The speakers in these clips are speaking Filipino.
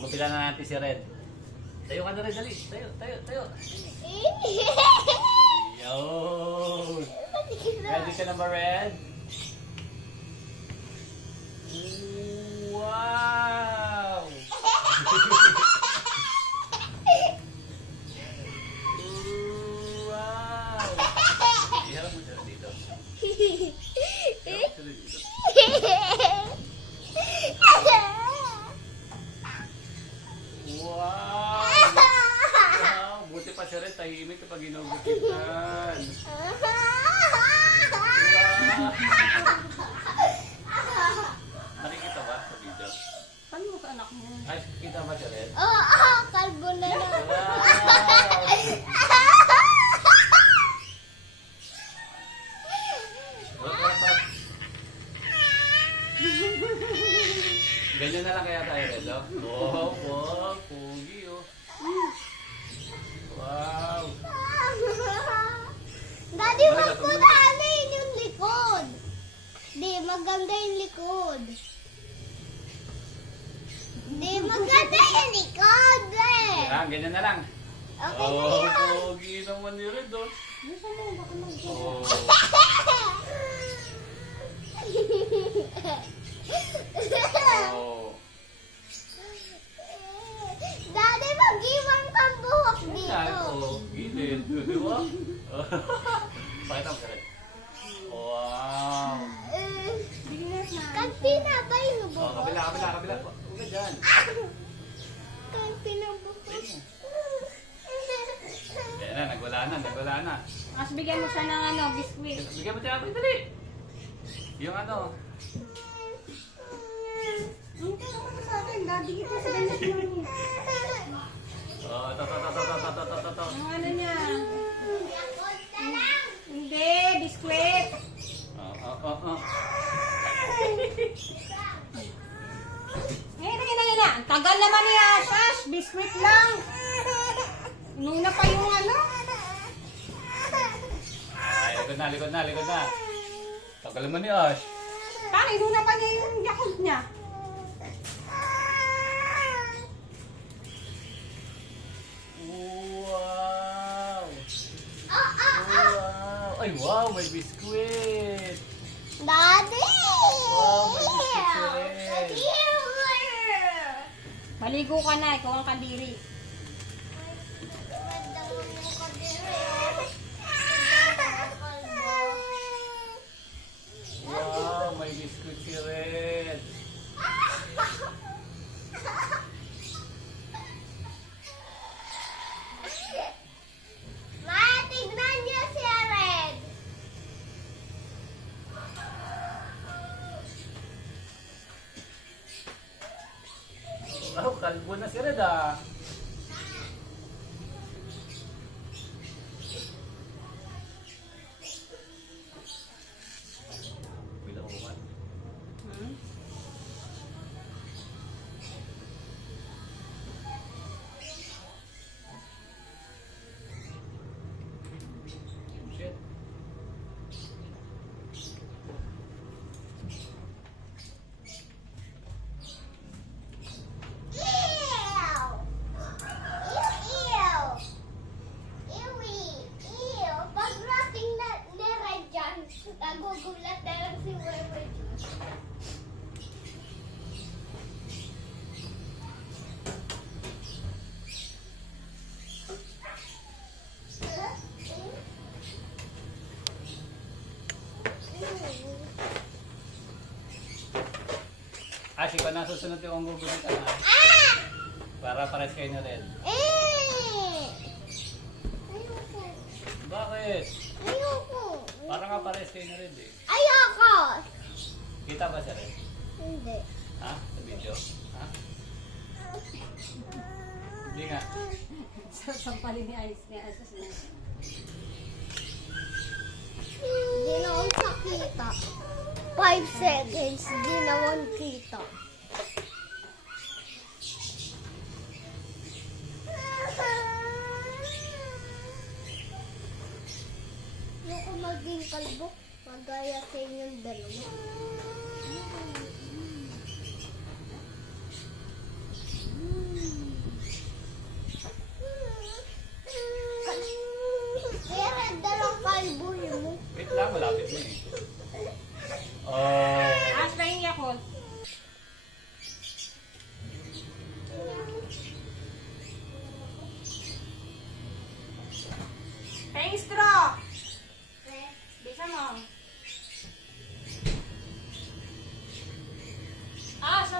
Gugupila na natin si Red. Tayo ka na Red, dali. Tayo, tayo, tayo. Yun. Ready ka na ba, Red? Wow! Wow! Iharap mo siya dito. Iharap siya dito. Wow! Wow! Buti pa siya rin, tahimik kapag ginugupitan. Wow! Nakikita ba sa video? Paano mo sa anak mo? Ay, kita ba siya rin? Oo, kalbo na lang. Ganyan na lang kaya tayo rin, no? Wow, wow, pogi, oh. Wow. Daddy, wag mo na alin yung likod. Di, maganda yung likod. Di, maganda yung likod, eh. Ah, ganyan na lang. Okay na Oh, yan. pogi naman ni Red, oh. Gusto mo, baka mag-gaya. Oh. Oh. Daddy, mag-iwan kang buhok Yan, dito. oh, gilid. Di ba? Pakita mo siya rin. Wow. Bilis na. Kanti na ba yung Oh, buhok? kabila, kabila, kabila. Huwag ka dyan. Kanti na buhok. Yan na, nagwala na, nagwala na. Mas bigyan mo siya ng ano, biskuit. Bigyan mo siya, dali. Yung ano. Hindi ka sa akin, daddy kita sa ganyan mo. Oh, to. Ang ano niya? Hindi, biskuit. Oh. Ngayon. Ang tagal naman ni Ashash. Biskuit lang. Nuna pa yung ano. Ay, likod na. Tagal naman ni Ash. Paano, nuna pa niya yung Yakult niya. Wow. Ah, Wow. Ay, wow, may biskuit. Daddy! Wow, may biskuit. Maligo ka na, ikaw ang kadiri. Wow, may biskuit si Red. Ma, tignan niyo si Red. Oh, kalbo na si Red, ah. Bilauan. Hmm? Shit. Nagugulat na lang si Wewe. Ash, ikaw na susunod yung gugulit ka na. Para pares kayo na Red. Ayoko. Bakit? Ayoko. Para nga pares kayo na Red, eh. Ayoko. Kita ba si Red? Hindi. Ha? Sa video? Ha? Hindi nga. Sampalin ni Ice ni Asas na. Hindi naman nakita. 5 seconds. Hindi naman kita. Ayoko maging kalbo. Magaya sa inyong dalawa.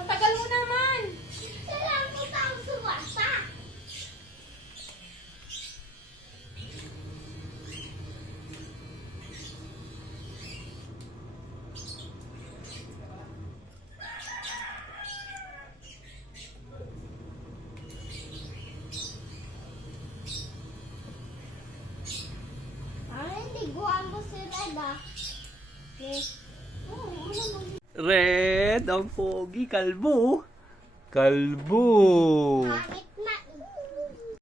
Ang tagal mo naman. Kailangan mo pa ang sumasa. Ay, liguan mo si Red ah. Okay. Oo, ano naman. Red, ang pogi, kalbo. Kalbo. Pangit